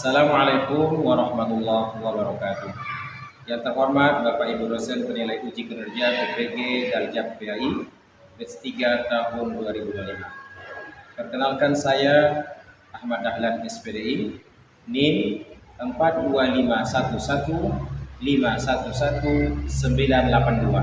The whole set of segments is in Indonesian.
Assalamualaikum warahmatullahi wabarakatuh. Yang terhormat Bapak Ibu dosen penilai uji kinerja PPG Daljab PAI batch 3 tahun 2025. Perkenalkan saya Ahmad Dahlan SPDI NIM 42511511982.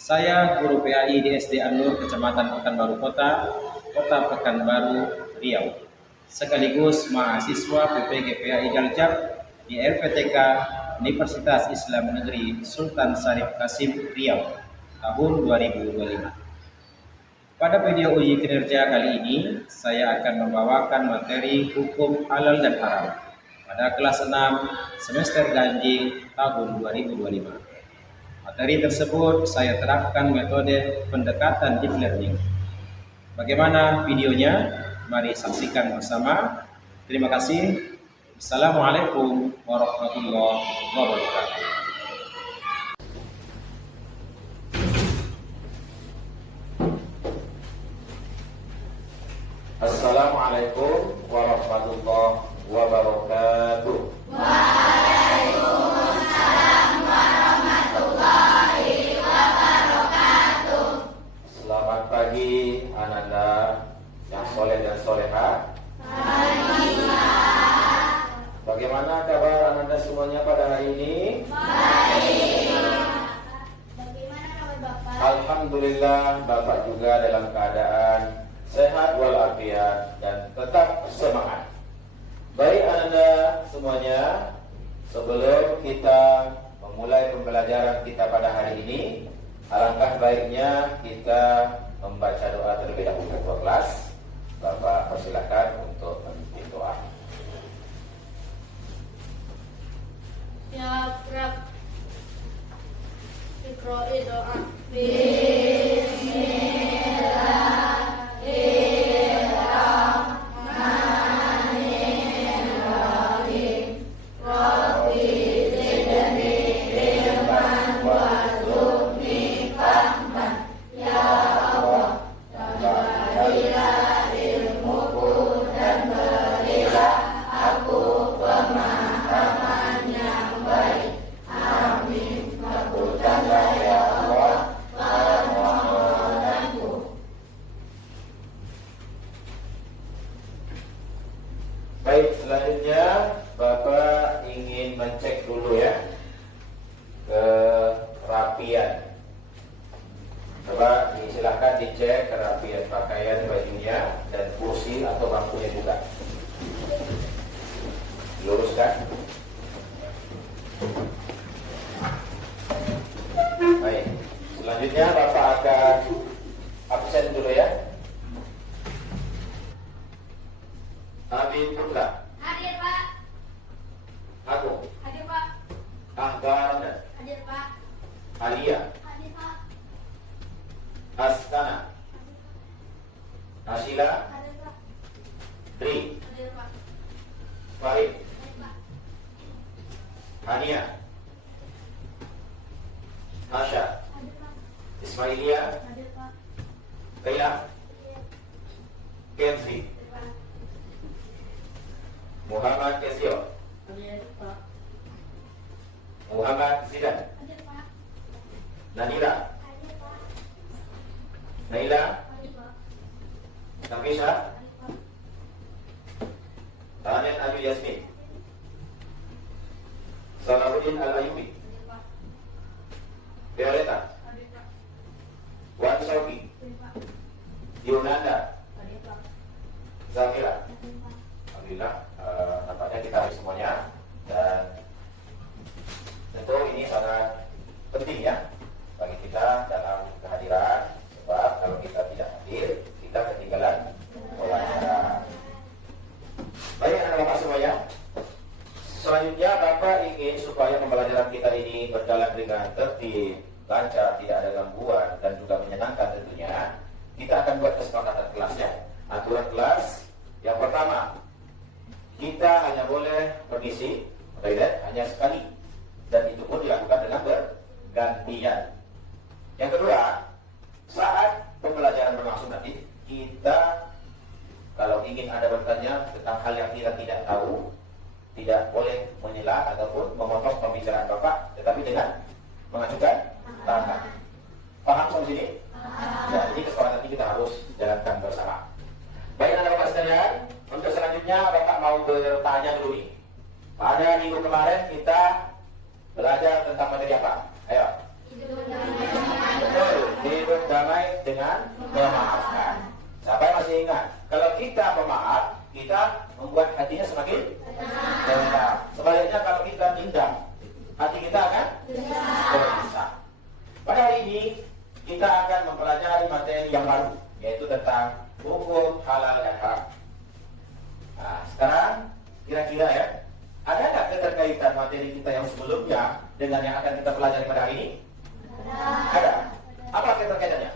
Saya guru PAI di SD An-Nur, Kecamatan Pekanbaru Kota, Kota Pekanbaru, Riau. Sekaligus mahasiswa PPG PAI Daljab di LPTK Universitas Islam Negeri Sultan Syarif Kasim Riau tahun 2025. Pada video uji kinerja kali ini, saya akan membawakan materi hukum halal dan haram pada kelas 6 semester ganjil tahun 2025. Materi tersebut saya terapkan metode pendekatan deep learning. Bagaimana videonya? Mari saksikan bersama. Terima kasih. Assalamualaikum warahmatullahi wabarakatuh. Assalamualaikum warahmatullahi wabarakatuh. Waalaikumsalam warahmatullahi wabarakatuh. Selamat pagi Ananda yang soleh dan soleha. Bagaimana kabar Ananda semuanya pada hari ini? Baik. Bagaimana kabar Bapak? Alhamdulillah Bapak juga dalam keadaan sehat walafiat dan tetap semangat. Baik Ananda semuanya, sebelum kita memulai pembelajaran kita pada hari ini, alangkah baiknya kita membaca doa terlebih dahulu ketua kelas. Bapak persilakan untuk memimpin doa. Ya Rab, Iqra'i doa. Bismillahirrahmanirrahim. Rabbi zidni ilman warzuqni fahman. Ya Allah, tambahkanlah ilmuku dan berilah aku pemahaman yang baik. Amin. Kabulkanlah ya Allah permohonanku. Baik, selanjutnya Bapak ingin mencek dulu ya kerapian. Coba silakan dicek kerapian pakaian bajunya dan kursi atau bangkunya juga. Luruskan. Baik, selanjutnya Bapak akan absen dulu ya. Abi Putra, Hadir Pak. Agung, Hadir Pak. Ahbar, Hadir Pak. Alia, Hadir Pak. Astana, Nasila, Hadir Pak. Dri, Hadir Pak. Farid, Hadir Pak. Hania, Nasha, Hadir Pak. Ismailia, Hadir Pak. Kaila, Kenzi, Hadir Pak. Muhammad Kesio, Hadir Pak. Muhammad Zidan, Hadir Pak. Nadira, Hadir Pak. Naila, Hadir Pak. Nafisa, Hadir Pak. Tanen Ayu Yasmin, Salahuddin Al-Ayubi, Hadir Pak. Violeta, Hadir Pak. Wan Sofi, Hadir Pak. Yunanda, Hadir Pak. Zafira. Hadir Pak. Alhamdulillah, nampaknya kita harus semuanya, dan tentu ini sangat penting ya bagi kita dalam kehadiran, sebab kalau kita tidak hadir, kita ketinggalan pelajaran. Baik anak bapak semuanya, selanjutnya Bapak ingin supaya pembelajaran kita ini berjalan dengan tertib, lancar, tidak ada gangguan, dan juga menyenangkan tentunya. Kita akan buat kesepakatan kelasnya. Aturan kelas yang pertama, kita hanya boleh mengisi hanya sekali, dan itu pun dilakukan dengan bergantian. Yang kedua, saat pembelajaran berlangsung nanti, kita kalau ingin Anda bertanya tentang hal yang kita tidak tahu, tidak boleh menyela ataupun memotong pembicaraan Bapak, tetapi dengan mengajukan tangan. Paham sampai sini? Ya, jadi kesepakatan ini kita harus jalankan bersama. Baik anak Bapak sekalian, untuk selanjutnya Bapak mau bertanya dulu nih. Pada minggu kemarin kita belajar tentang materi apa? Ayo. Betul, hidup damai dengan memaafkan. Siapa yang masih ingat? Kalau kita pemaaf, kita membuat hatinya semakin tenang. Sebaliknya kalau kita dendam, hati kita akan gelisah. Pada hari ini kita akan mempelajari materi yang baru, yaitu tentang hukum halal dan haram. Nah, sekarang kira-kira ya, ada nggak keterkaitan materi kita yang sebelumnya dengan yang akan kita pelajari pada hari ini? Ada. Apa keterkaitannya?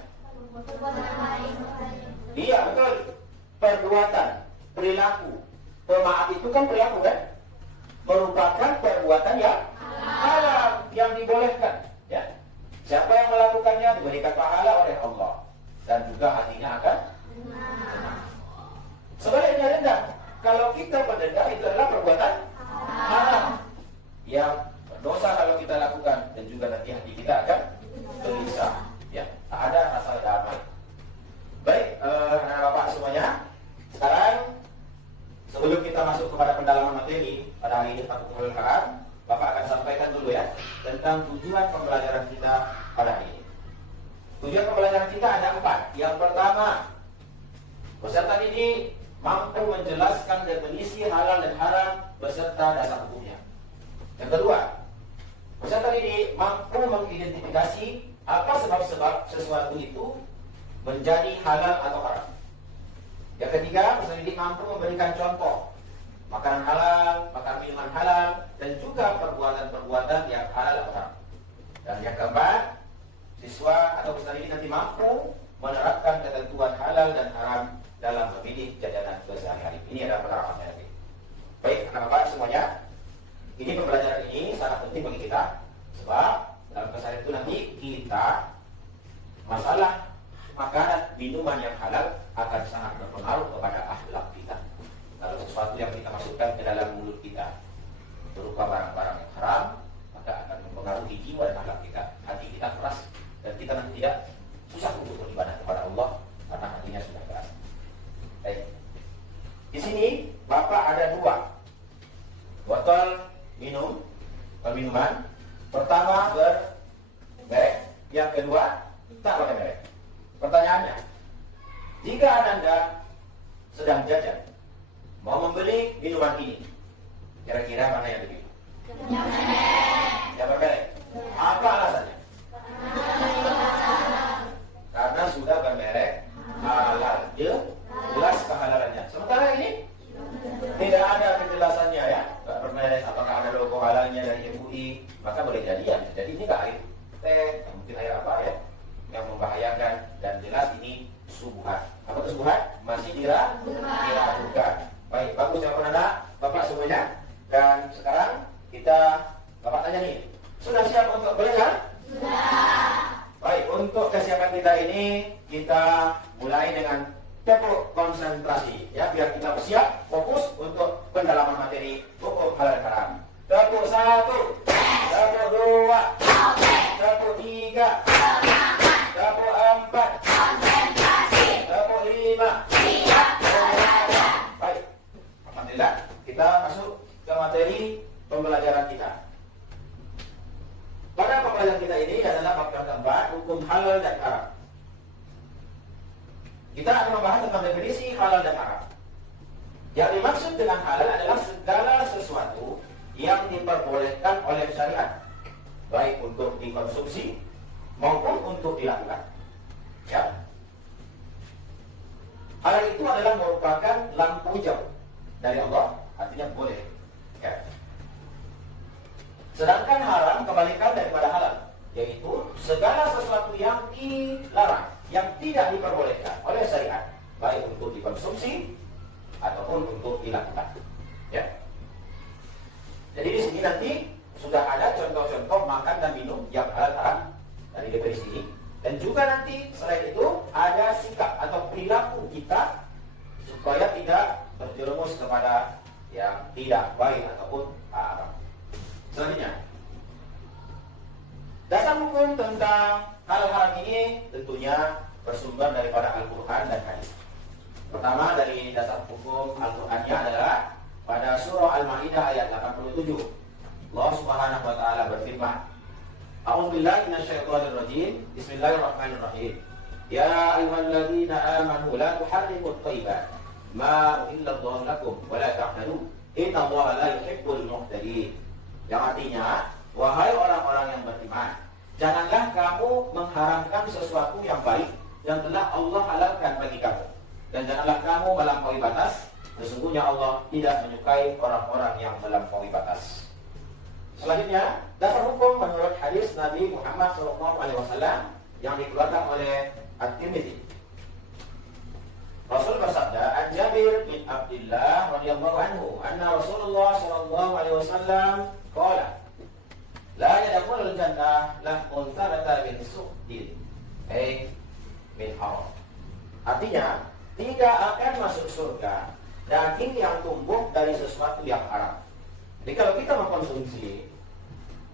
Iya, betul. Perbuatan, perilaku. Pemaaf itu kan perilaku kan? Merupakan perbuatan yang halal, yang dibolehkan. Ya. Siapa yang melakukannya diberikan pahala oleh Allah. Dan juga hatinya akan tenang. Sebaliknya dendam. Kalau kita berdendam itu adalah perbuatan haram yang dosa kalau kita lakukan, dan juga nanti hati kita akan gelisah. Ya, tak ada rasa damai. Baik, anak bapak semuanya. Sekarang sebelum kita masuk kepada pendalaman materi pada hari ini tentang hukum haram, Bapak akan sampaikan dulu ya tentang tujuan pembelajaran kita pada hari ini. Tujuan pembelajaran kita ada 4. Yang pertama, peserta ini mampu menjelaskan definisi halal dan haram beserta dasar hukumnya. Yang kedua, peserta ini mampu mengidentifikasi apa sebab-sebab sesuatu itu menjadi halal atau haram. Yang ketiga, peserta ini mampu memberikan contoh makanan halal, makanan minuman halal, dan juga perbuatan-perbuatan yang halal atau haram. Dan yang keempat, siswa atau peserta ini nanti mampu menerapkan ketentuan halal dan haram dalam memilih jajanan sehari-hari. Ini adalah penerapannya nanti. Baik, anak-anak semuanya, ini pembelajaran ini sangat penting bagi kita, sebab dalam keseharian itu nanti kita masalah makanan minuman yang halal akan sangat berpengaruh kepada akhlak kita. Kalau sesuatu yang kita masukkan ke dalam mulut kita berupa barang-barang yang haram, maka akan mempengaruhi jiwa dan akhlak kita. Hati kita keras dan kita nanti tidak susah untuk beribadah kepada Allah karena hatinya sudah keras. Baik. Di sini Bapak ada 2 botol minuman. Pertama bermerek, yang kedua tak pakai merek. Pertanyaannya, jika Anda sedang jajan mau membeli minuman ini, kira-kira mana yang lebih? Yang bermerek. Apa alasannya? Karena sudah bermerek halal, jelas kehalalannya. Sementara ini tidak ada penjelasannya ya, nggak bermerek, apakah ada logo halalnya dari MUI, maka boleh jadi ya. Jadi ini nggak air teh, mungkin air apa ya, yang membahayakan, dan jelas ini subuhat. Apa itu subuhat? Masih diragukan. Baik, bagus jawaban anak Bapak semuanya. Dan sekarang Bapak tanya nih, sudah siap untuk belajar? Sudah. Baik, untuk kesiapan kita ini kita mulai dengan tepuk konsentrasi ya, biar kita siap fokus untuk pendalaman materi hukum halal dan haram. Tepuk 1, tepuk 2, tepuk 3, tepuk 4, tepuk 5. Baik, alhamdulillah kita masuk ke materi pembelajaran kita. Pada pembelajaran kita ini adalah bab keempat, hukum halal dan haram. Kita akan membahas tentang definisi halal dan haram. Yang dimaksud dengan halal adalah segala sesuatu yang diperbolehkan oleh syariat, baik untuk dikonsumsi maupun untuk dilakukan. Ya. Halal itu adalah merupakan lampu hijau dari Allah, artinya boleh. Ya. Sedangkan haram kebalikan daripada halal, yaitu segala sesuatu yang dilarang, yang tidak diperbolehkan oleh syariat, baik untuk dikonsumsi ataupun untuk dilakukan. Ya. Jadi di sini nanti sudah ada contoh-contoh makan dan minum yang halal haram dari definisi ini, dan juga nanti selain itu ada sikap atau perilaku kita supaya tidak berjerumus kepada yang tidak baik ataupun haram. Selanjutnya, dasar hukum tentang hal haram ini tentunya bersumber daripada Al-Quran dan hadis. Pertama dari dasar hukum Al-Qurannya adalah pada surah Al-Ma'idah ayat 87. Allah Subhanahu wa taala berfirman, A'udzubillahi minasyaitonir rajim. Bismillahirrahmanirrahim. Ya ayyuhalladzina amanu la tuharrimut thayyibat ma uhillallahu lakum wa la ta'tadu innallaha la yuhibbul mu'tadin. Yang artinya, wahai orang-orang yang beriman, janganlah kamu mengharamkan sesuatu yang baik yang telah Allah halalkan bagi kamu, dan janganlah kamu melampaui batas. Sesungguhnya Allah tidak menyukai orang-orang yang melampaui batas. Selanjutnya, dasar hukum menurut hadis Nabi Muhammad SAW yang dikeluarkan oleh At-Tirmidzi. Rasul bersabda, An-Jabir bin Abdullah radhiyallahu anhu, anna Rasulullah sallallahu alaihi wasallam qala, la yadkhulul jannah lahmun thabata min su'din, min haram. Artinya, tidak akan masuk surga daging yang tumbuh dari sesuatu yang haram. Jadi kalau kita mengkonsumsi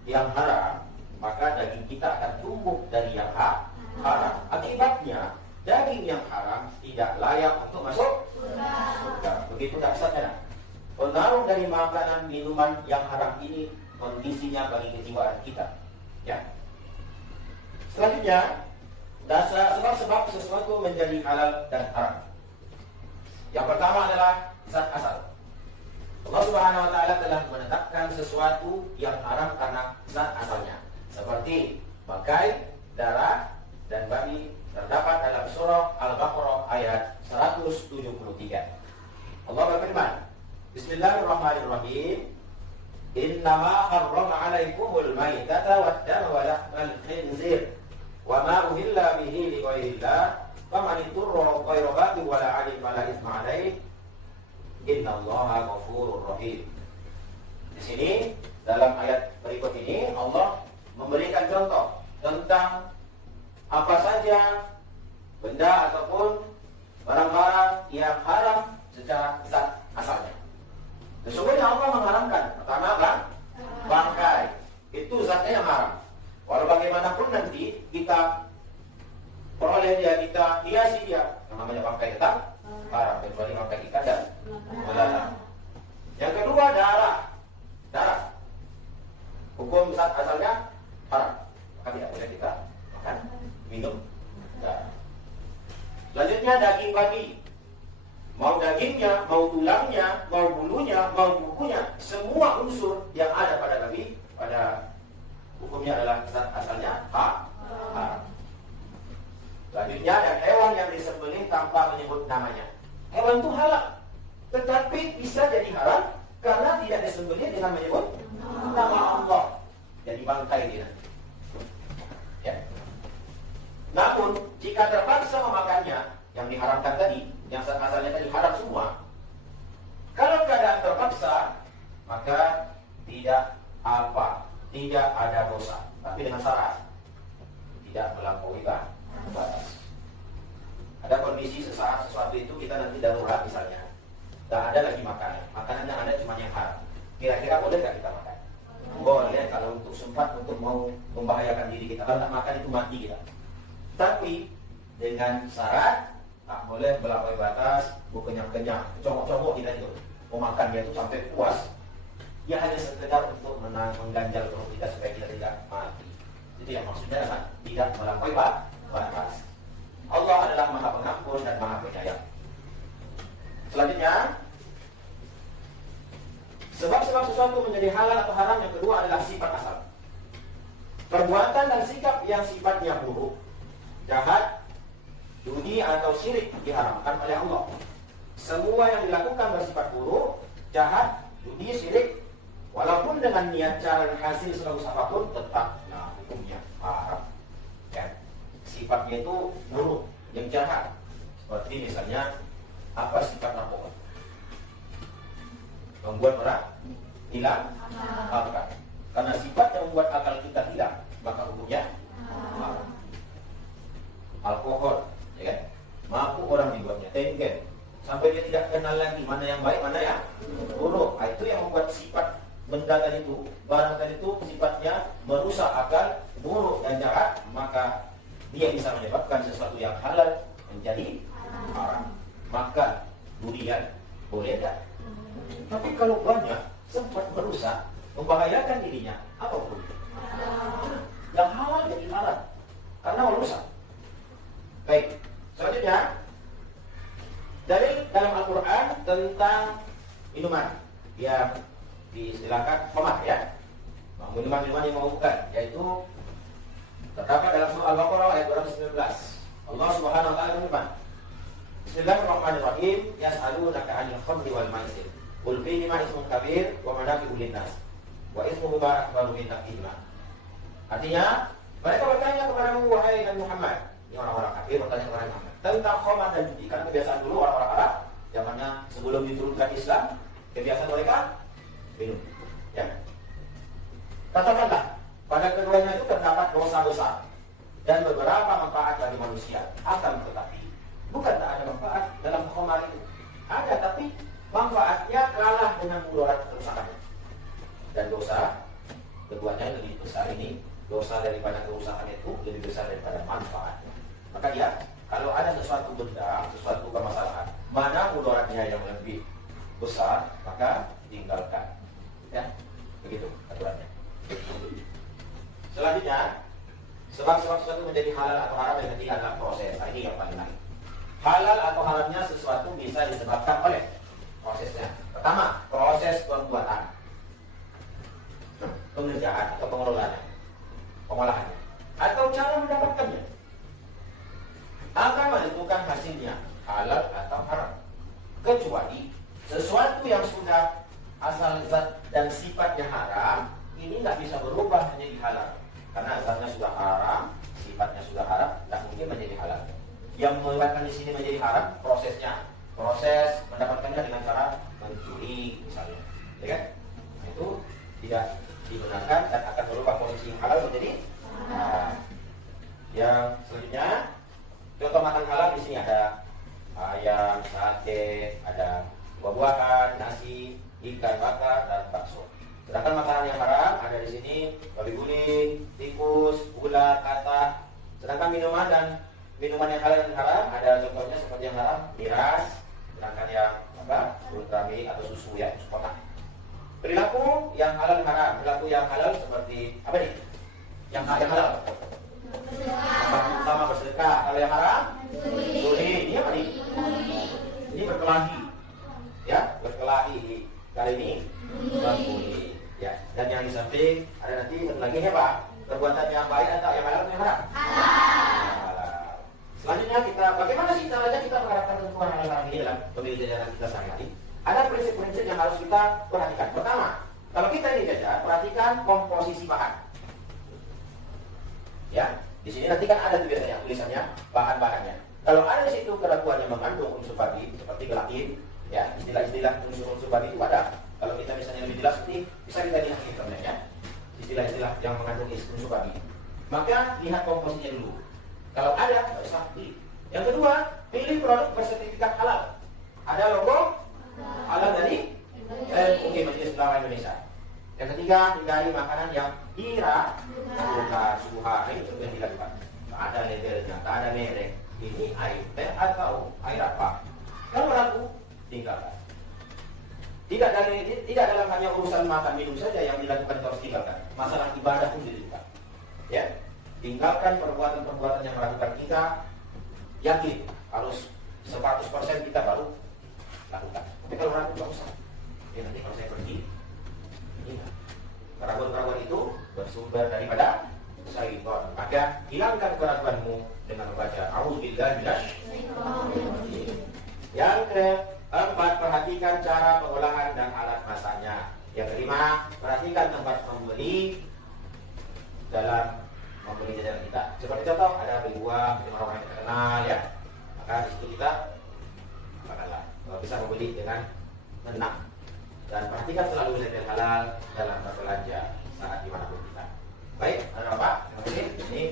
yang haram, maka daging kita akan tumbuh dari yang haram. Akibatnya, daging yang haram tidak layak untuk masuk surga. Begitu dahsyatnya. Pengaruh dari makanan minuman yang haram ini kondisinya bagi kejiwaan kita. Ya. Selanjutnya, dasar sebab-sebab sesuatu menjadi halal dan haram. Yang pertama adalah zat asal. Allah Subhanahu wa taala telah menetapkan sesuatu yang haram karena zat asalnya. Seperti bangkai, darah, dan babi terdapat dalam surah Al-Baqarah ayat 173. Allah berfirman, Bismillahirrahmanirrahim. Innama harrama 'alaikumul maitata wad-dama wa lahmal khinzir wa ma uhilla bihi li ghairillah faman ittara ghayra baghin wa la 'adin wa la ithma 'alaihi innallaha ghafurur rahim. Di sini dalam ayat berikut ini Allah memberikan contoh tentang apa saja benda ataupun barang-barang yang haram secara zat asalnya. Sesungguhnya Allah mengharamkan pertama apa? Bangkai. Itu zatnya yang haram. Walau bagaimanapun nanti kita peroleh dia, kita hiasi dia, yang namanya bangkai tetap haram, kecuali bangkai ikan dan melata. Yang kedua darah. Hukum zat asalnya haram, maka tidak boleh kita makan, minum darah. Selanjutnya daging babi. Mau dagingnya, mau tulangnya, mau bulunya, mau bukunya, semua unsur yang ada pada babi, pada hukumnya adalah zat asalnya haram. Selanjutnya ada hewan yang disembelih tanpa menyebut namanya. Hewan itu halal, tetapi bisa jadi haram karena tidak disembelih dengan menyebut nama Allah. Jadi bangkai dia. Ya. Namun jika terpaksa memakannya, yang diharamkan tadi, yang asalnya tadi haram semua, kalau keadaan terpaksa, maka tidak ada dosa, tapi dengan syarat tidak melampaui batas. Ada kondisi sesaat sesuatu itu kita nanti darurat misalnya, tidak ada lagi makanan yang ada cuma yang haram. Kira-kira boleh nggak kita makan? Boleh kalau untuk sempat untuk mau membahayakan diri kita. Kalau tak makan itu mati kita. Tapi dengan syarat tak boleh melampaui batas, kenyang-kenyang, congok-congok kita itu, mau makan dia itu sampai puas. Ya hanya sekedar untuk mengganjal perut kita supaya kita tidak mati. Jadi yang maksudnya adalah tidak melampaui batas. Allah adalah Maha Pengampun dan Maha Penyayang. Selanjutnya, sebab-sebab sesuatu menjadi halal atau haram yang kedua adalah sifat asal. Perbuatan dan sikap yang sifatnya buruk, jahat, judi atau syirik diharamkan oleh Allah. Semua yang dilakukan bersifat buruk, jahat, judi, syirik, walaupun dengan niat cara dan hasil sebagus apapun, tetap hukumnya haram. Ya. Sifatnya itu buruk, yang jahat. Seperti misalnya apa sifat narkoba? Membuat orang hilang akal. Karena sifat yang membuat akal kita hilang, maka hukumnya haram. Alkohol, ya kan? Mampu orang dibuatnya, tenggen, sampai dia tidak kenal lagi mana yang baik, mana yang buruk. Itu yang membuat sifat benda tadi itu, barang tadi itu sifatnya merusak akal, buruk dan jahat, maka dia bisa menyebabkan sesuatu yang halal menjadi haram. Makan durian boleh tidak? Tapi kalau banyak sempat merusak, membahayakan dirinya, apa hukumnya? Yang halal jadi haram karena merusak. Baik, selanjutnya dari dalam Al-Quran tentang minuman yang diistilahkan khamar, ya, minuman-minuman yang memabukkan, yaitu terdapat dalam surah Al-Baqarah ayat 219. Allah Subhanahu wa taala berfirman, Bismillahirrahmanirrahim, yas'alunaka 'anil khamri wal maisir. Qul fihima ismun kabir wa manafi'u lin-nas wa ismuhuma akbaru min naf'ihima. Artinya, mereka bertanya kepadamu wahai Nabi Muhammad, ini orang-orang kafir bertanya kepada Muhammad tentang khamar dan judi, karena kebiasaan dulu orang-orang Arab zamannya sebelum diturunkan Islam, kebiasaan mereka minum, ya. Katakanlah, pada keduanya itu terdapat dosa besar dan beberapa manfaat bagi manusia. Akan tetapi, bukan tak ada manfaat dalam khamar itu. Ada, tapi manfaatnya kalah dengan mudarat kerusakannya. Dan dosa keduanya lebih besar ini, dosa daripada kerusakan itu lebih besar daripada manfaatnya. Maka dia, kalau ada sesuatu benda, sesuatu permasalahan, mana mudaratnya yang lebih besar, maka tinggalkan. Ya, begitu aturannya. Selanjutnya, sebab-sebab sesuatu menjadi halal atau haram yang ketiga adalah proses. Ini yang paling menarik. Halal atau haramnya sesuatu bisa disebabkan oleh prosesnya. Pertama, proses pembuatan, pengerjaan atau pengelolaannya, pengolahannya, atau cara mendapatkannya akan menentukan hasilnya halal atau haram. Kecuali sesuatu yang sudah asal zat dan sifatnya haram, ini nggak bisa berubah menjadi halal, karena asalnya sudah haram, sifatnya sudah haram, nggak mungkin menjadi halal. Yang menyebabkan di sini menjadi haram prosesnya, proses mendapatkannya dengan cara mencuri misalnya, ya kan? Itu tidak digunakan dan akan berubah posisi yang halal menjadi haram. Yang selanjutnya, contoh makan halal di sini ada ayam, sate, ada buah-buahan, nasi, ikan bakar dan bakso. Sedangkan makanan yang haram ada di sini babi guling, tikus, ular, katak. Sedangkan minuman yang halal dan haram ada contohnya seperti yang haram miras, sedangkan yang ultrami atau susu, ya, susu kotak. Perilaku yang halal dan haram, perilaku yang halal seperti apa nih? Yang halal sama bersedekah. Kalau yang haram boleh, ini apa nih? Ini berkelahi, ya, berkelahi. Kali ini boleh, ya. Dan yang di samping ada nanti satu lagi, apa? Perbuatan yang baik atau yang halal atau yang haram? Halal. Selanjutnya kita, bagaimana sih caranya kita menerapkan ketentuan halal haram ini dalam pemilih jajanan kita sehari-hari? Ada prinsip-prinsip yang harus kita perhatikan. Pertama, kalau kita ini jajan, perhatikan komposisi bahan. Ya, di sini nanti kan ada tuh biasanya tulisannya bahan-bahannya. Kalau ada di situ keraguan yang mengandung unsur babi seperti gelatin, ya, istilah-istilah unsur-unsur babi itu ada. Kalau kita misalnya lebih jelas ini bisa kita lihat di internet, ya, istilah-istilah yang mengandung unsur babi. Maka lihat komposisinya dulu. Kalau ada, nggak usah pilih. Yang kedua, pilih produk bersertifikat halal. Ada logo halal dari MUI Majelis Ulama Indonesia. Yang ketiga, hindari makanan yang diragukan suha, itu yang dilakukan. Tak ada labelnya, tak ada merek. Ini air teh atau air apa? Kalau ragu, tinggalkan. Tidak dalam hanya urusan makan minum saja yang dilakukan harus tinggalkan. Masalah ibadah pun dilakukan. Ya, tinggalkan perbuatan-perbuatan yang meragukan kita. Yakin harus 100% kita baru lakukan. Tapi kalau ragu nggak usah. Ya, nanti kalau saya pergi, ingat, keraguan-keraguan itu bersumber daripada syaitan. Maka hilangkan keraguanmu dengan membaca A'udzubillahi minasyaitonir. Yang keempat, perhatikan cara pengolahan dan alat masaknya. Yang kelima, perhatikan tempat membeli dalam membeli jajanan kita. Seperti contoh, ada beli buah, orang-orang yang terkenal, ya. Maka di situ kita makanlah. Bisa membeli dengan tenang. Dan perhatikan selalu label halal dalam berbelanja saat dimanapun kita. Baik, ada apa? Terima kasih. Ini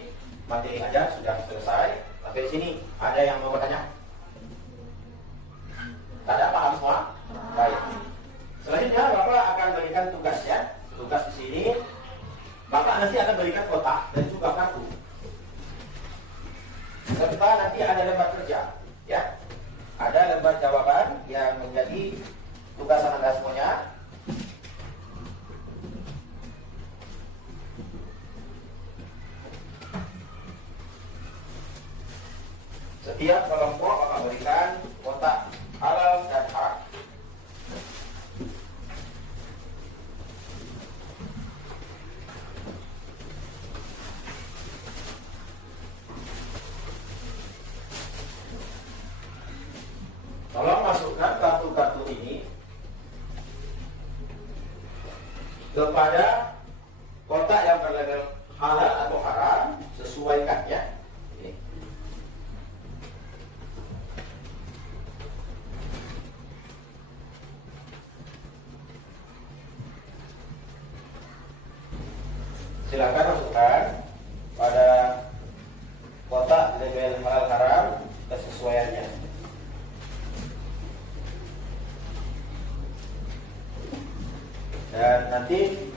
materi aja sudah selesai. Sampai di sini ada yang mau bertanya? lembar jawaban yang menjadi tugas Anda semuanya. Setiap kelompok akan memberikan kotak halal dan haram. Tolong masukkan kartu-kartu ini kepada kotak yang berlabel halal atau haram, sesuaikan ya. Ini. Silakan masukkan pada kotak label halal haram kesesuaiannya. Dan nanti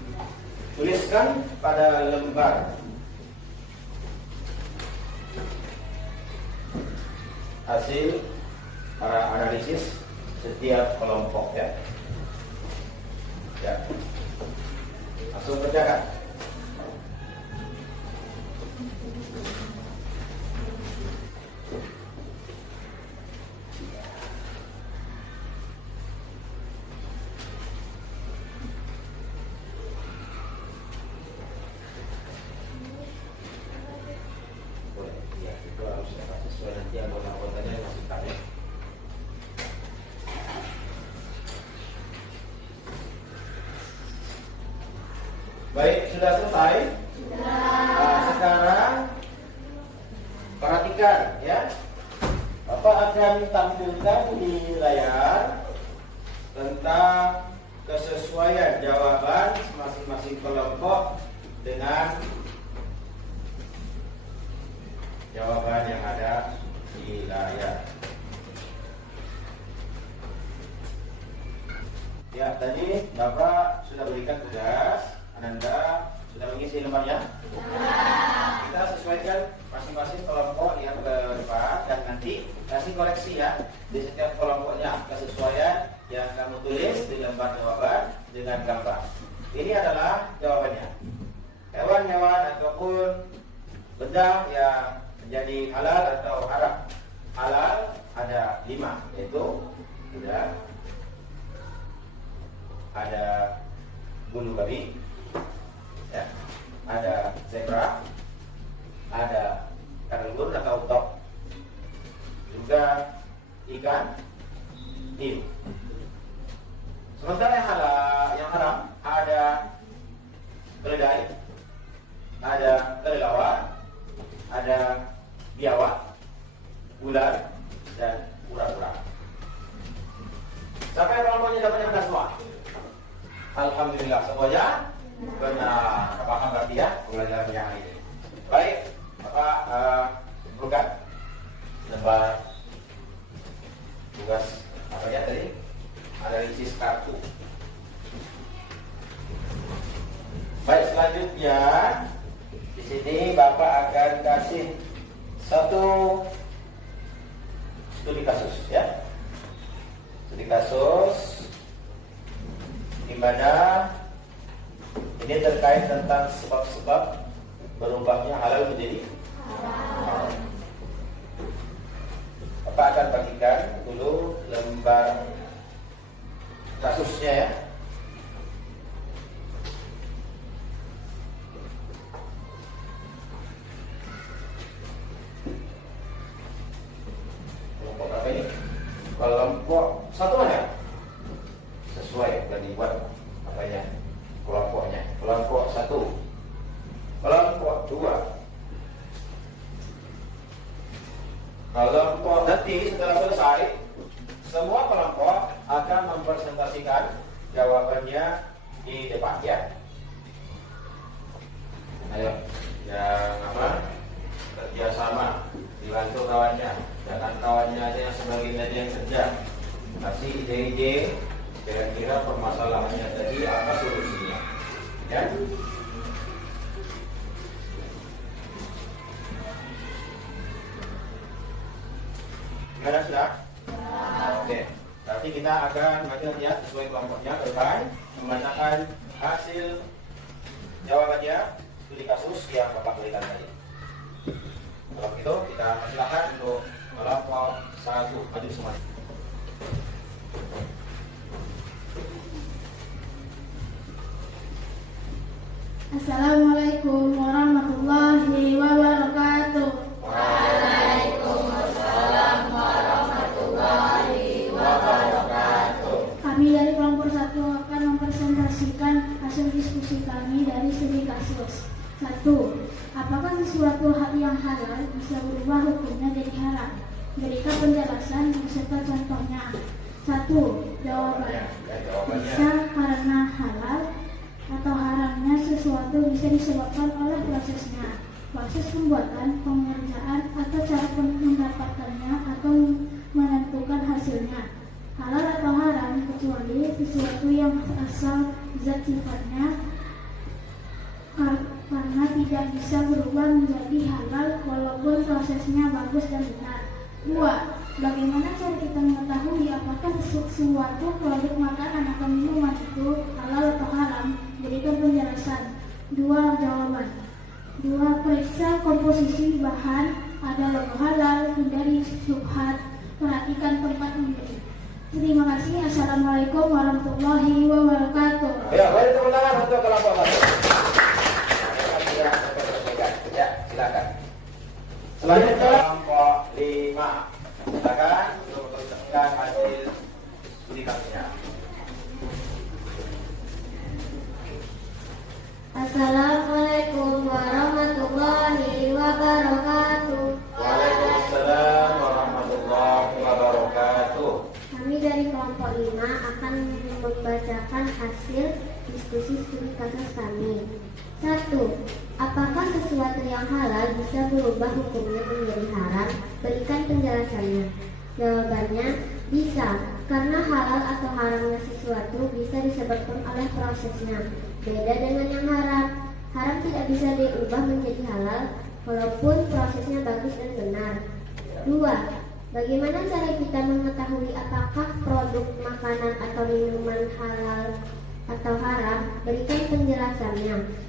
tuliskan pada lembar hasil para analisis setiap kelompok ya. Ya. Langsung kerjakan. Nanti anggota-anggotanya yang masukkan ya. Baik, sudah selesai? Nah, sekarang perhatikan ya. Bapak akan tampilkan di layar tentang kesesuaian jawaban masing-masing kelompok dengan jawaban yang ada di layar. Ya, tadi Bapak sudah berikan tugas, Ananda sudah mengisi lembarnya. Kita sesuaikan masing-masing kelompok yang ke depan dan nanti kasih koreksi ya di setiap kelompoknya kesesuaian yang kamu tulis di lembar jawaban dengan gambar. Ini adalah jawabannya. Hewan-hewan ataupun benda yang menjadi halal atau haram. Halal ada 5, yaitu kuda, ada bulu babi, ya, ada zebra, ada kanguru atau tok, juga ikan hiu. Sementara yang haram ada keledai, ada kelelawar, ada biawak, ular, dan kura-kura. Sampai kelompoknya dapatnya benar semua. Alhamdulillah semuanya benar. Paham berarti ya pelajaran yang ini. Baik, Bapak bukan lembar tugas apa ya tadi? Analisis kartu. Baik, selanjutnya di sini Bapak akan kasih satu studi kasus ya. Studi kasus di mana ini terkait tentang sebab-sebab berubahnya halal menjadi haram. Bapak akan bagikan dulu lembar kasusnya ya. Kelompok apa ini? Kelompok satuan ya? Sesuai dan dibuat apanya? Kelompoknya. Kelompok 1, kelompok 2, kelompok. Nanti setelah selesai semua kelompok akan mempresentasikan jawabannya di depan ya. Ayo, yang apa? Kerjasama, dibantu kawannya, jangan kawannya aja yang sebagian aja yang kerja. Kasih ide-ide, kira-kira permasalahannya tadi apa solusinya, ya? Gimana sudah? Oke. Nanti kita akan baca sesuai kelompoknya, berbahan membacakan hasil jawabannya studi kasus yang Bapak berikan tadi. Kalau begitu kita silakan untuk kelompok 1 maju semuanya. Assalamualaikum warahmatullahi wabarakatuh. Kami dari kelompok 1 akan mempresentasikan hasil diskusi kami dari studi kasus. 1. Apakah sesuatu hal yang halal bisa berubah hukumnya jadi haram? Berikan penjelasan beserta contohnya. 1. Jawabannya. Bisa karena halal atau haramnya sesuatu bisa disebabkan oleh prosesnya, proses pembuatan, pengerjaan, atau cara mendapatkannya atau menentukan hasilnya. Halal atau haram kecuali sesuatu yang asal zat sifatnya karena tidak bisa berubah menjadi halal walaupun prosesnya bagus dan benar. 2. Bagaimana cara kita mengetahui apakah sesuatu produk makanan atau minuman itu halal atau haram? Berikan penjelasan. 2. Jawaban. 2. Periksa komposisi bahan, ada logo halal, hindari syubhat, perhatikan tempat membeli. Terima kasih. Assalamualaikum warahmatullahi wabarakatuh. Ya, beri tepuk tangan untuk kelompok 1. Ya, silakan. Selanjutnya kelompok 5. Silakan untuk mempresentasikan hasil studi kasusnya. Assalamualaikum warahmatullahi wabarakatuh. Waalaikumsalam warahmatullahi wabarakatuh. Kami dari kelompok 5 akan membacakan hasil diskusi studi kasus kami. 1. Apakah sesuatu yang halal bisa berubah hukumnya menjadi haram? Berikan penjelasannya. Jawabannya, bisa, karena halal atau haramnya sesuatu bisa disebabkan oleh prosesnya. Beda dengan yang haram. Haram tidak bisa diubah menjadi halal walaupun prosesnya bagus dan benar. 2. Bagaimana cara kita mengetahui apakah produk makanan atau minuman halal atau haram? Berikan penjelasannya.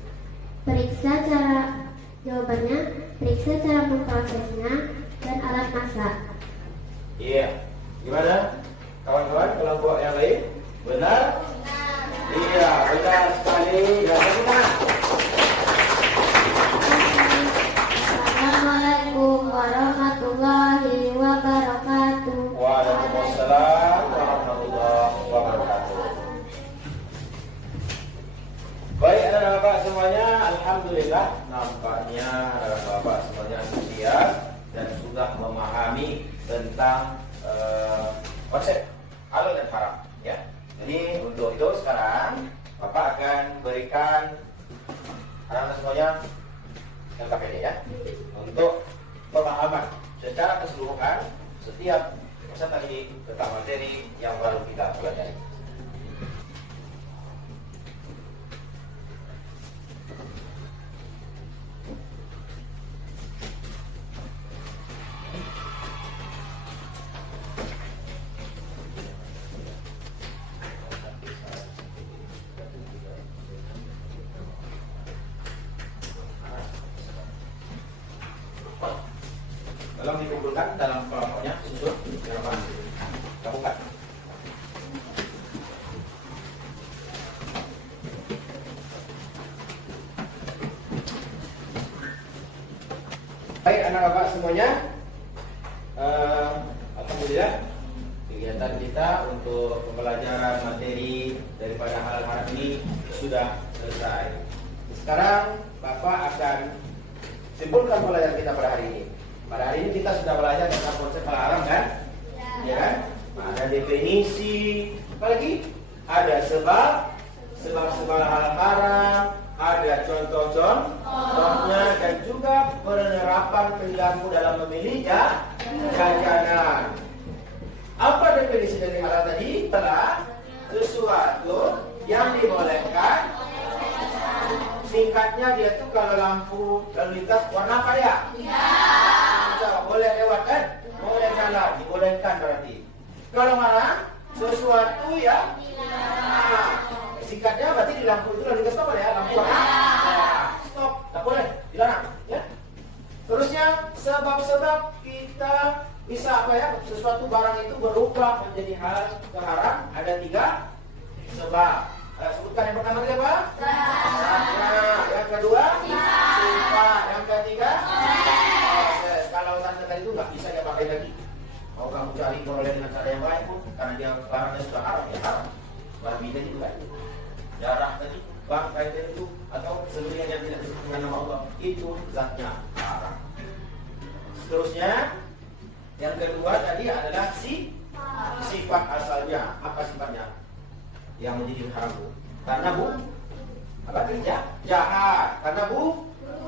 Jawabannya, periksa cara memprosesnya dan alat masak. Iya. Gimana? Kawan-kawan kelompok yang lain? Benar? Iya, benar sekali. Ya, bagaimana? Assalamualaikum warahmatullahi wabarakatuh. Waalaikumsalam warahmatullahi wabarakatuh. Baik, anak-anak Bapak semuanya, alhamdulillah nampaknya anak-anak Bapak semuanya antusias dan sudah memahami tentang konsep halal dan haram, ya. Jadi untuk itu sekarang Bapak akan berikan anak-anak semuanya LKPD, ya, untuk pemahaman secara keseluruhan setiap peserta didik tentang materi yang baru kita pelajari. Tolong dikumpulkan dalam kelompoknya, susun berapa? Gabungkan. Baik anak bapak semuanya, alhamdulillah kegiatan kita untuk pembelajaran materi daripada hal haram ini sudah selesai. Sekarang bapak akan simpulkan pelajaran kita pada hari ini. Pada hari ini kita sudah belajar tentang konsep hal haram, kan? Ya kan? Ada definisi, apalagi ada sebab hal haram, ada contoh-contohnya, dan juga penerapan perilaku dalam memilih jajanan. Apa definisi dari halal tadi? Telah sesuatu yang dibolehkan. Singkatnya dia tuh kalau lampu lalu lintas warna apa ya? Boleh lewat kan? Boleh jalan, dibolehkan berarti. Kalau marah, sesuatu yang nah, singkatnya berarti di lampu itu lalu stop ya, lampu warna stop, tak boleh, dilarang ya. Terusnya sebab-sebab kita bisa apa ya, sesuatu barang itu berubah menjadi hal terlarang ada 3 sebab. Sebutkan yang pertama tadi apa? Nah, yang kedua sifat, yang ketiga proses. Kalau tanda tadi itu nggak bisa dia pakai lagi. Mau kamu cari peroleh dengan cara yang baik pun, karena dia barangnya sudah haram, ya haram. Babi tadi itu kan, darah tadi, bangkai tadi itu, atau seluruhnya yang tidak disebut dengan nama Allah, itu zatnya haram. Seterusnya, yang kedua tadi adalah sifat asalnya. Apa sifatnya yang menjadi haram? Karena apa kerja? Jahat. Karena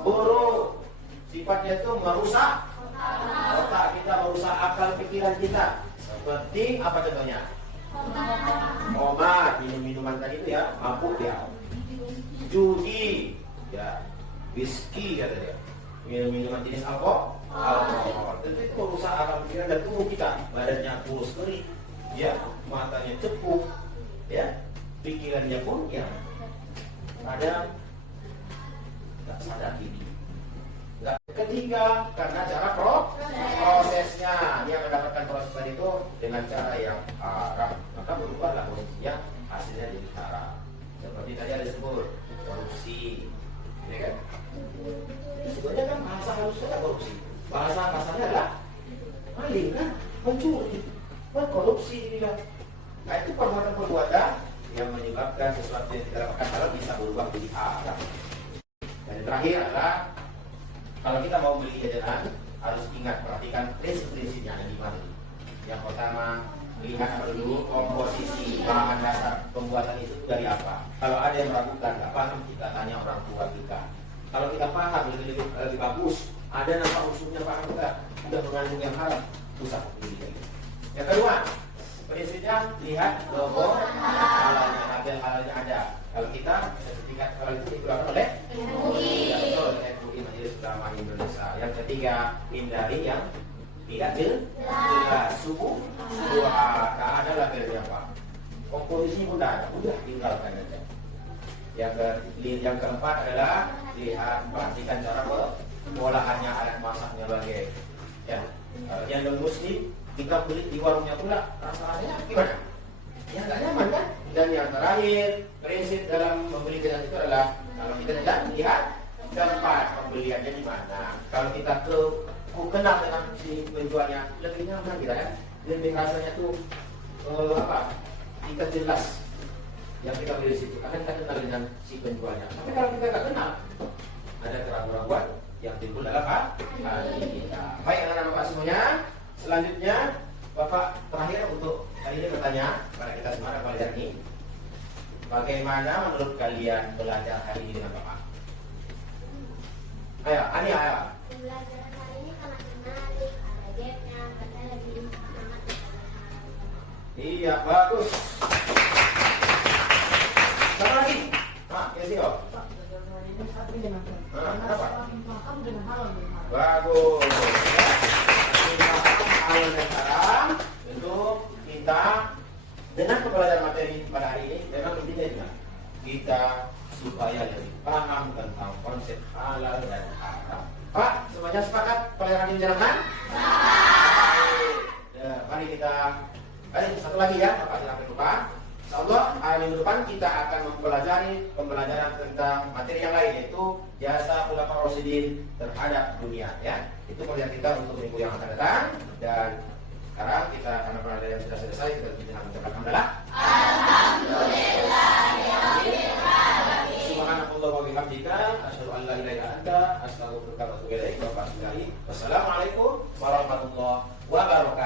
buruk. Sifatnya itu merusak otak kita, merusak akal pikiran kita. Seperti apa contohnya? Obat, minum-minuman tadi itu ya, mabuk ya. Judi, ya, whisky kata dia. Minum-minuman jenis alkohol. Tentu itu merusak akal pikiran dan tubuh kita. Badannya kurus kering, ya, matanya cepu, ya, pikirannya pun ya ada nggak sadar diri. Ketiga, karena cara prosesnya dia mendapatkan proses tadi itu dengan cara yang haram, maka berubahlah posisinya, hasilnya jadi haram. Seperti tadi ada disebut korupsi, ya kan? Sebetulnya kan bahasa halusnya korupsi, bahasa kasarnya adalah maling kan, mencuri, korupsi dibilang. Nah itu perbuatan-perbuatan yang menyebabkan sesuatu yang tidak lakukan halal bisa berubah menjadi haram. Dan yang terakhir adalah kalau kita mau beli jajanan harus ingat perhatikan prinsip-prinsipnya ada 5 tadi. Yang pertama, lihat dulu komposisi bahan dasar pembuatan itu dari apa. Kalau ada yang meragukan, nggak paham, kita tanya orang tua kita. Kalau kita paham lebih bagus, ada nama usulnya paham enggak, sudah mengandung yang haram, susah beli lagi. Yang kedua, prinsipnya lihat logo halalnya, label halalnya ada. Kalau kita sertifikat halal itu dikeluarkan oleh MUI, MUI Majelis Ulama Indonesia. Yang ketiga, hindari yang tidak jelas, suhu, buah, tak ada labelnya apa. Komposisi pun tidak ada, udah tinggalkan aja. Yang keempat adalah lihat, perhatikan cara pengolahannya, alat masaknya bagai. Ya, yang non muslim kita beli di warungnya pula rasanya gimana? Ya nggak nyaman kan? Dan yang terakhir, prinsip dalam membeli jajan itu adalah kalau kita jajan, lihat tempat pembeliannya di mana. Kalau kita kenal dengan si penjualnya, lebih nyaman kita kan? Lebih rasanya tuh kita jelas yang kita beli di situ. Akan kita kenal dengan si penjualnya. Tapi kalau kita nggak kenal, ada keraguan-keraguan yang timbul dalam hati kita. Baik anak-anak Bapak semuanya. Selanjutnya, Bapak terakhir untuk hari ini bertanya pada kita semua dan pelajar ini, bagaimana menurut kalian belajar hari ini dengan Bapak? Ayo, Ani, ayo. Pembelajaran hari ini sangat menarik, ada gamenya, kita lebih semangat. Iya, bagus. Satu lagi. Yosio. Kenapa? Bagus. Hal yang haram tentu kita dengan pembelajaran materi pada hari ini memang intinya juga kita supaya lebih paham tentang konsep halal dan haram. Pak, semuanya sepakat pelajaran ini jalankan? Ya, mari kita satu lagi ya, Bapak silahkan lupa. Insyaallah hari minggu depan kita akan mempelajari pembelajaran tentang materi yang lain, yaitu jasa ulama rasyidin terhadap dunia ya. Itu pelajaran kita untuk minggu yang akan datang. Dan sekarang kita karena pelajaran yang sudah selesai, kita dengan mengucapkan alhamdulillah. Subhanallah wa bihamdika asyhadu an la ilaha illa anta astaghfiruka wa atubu ilaik. Wassalamualaikum warahmatullahi wabarakatuh.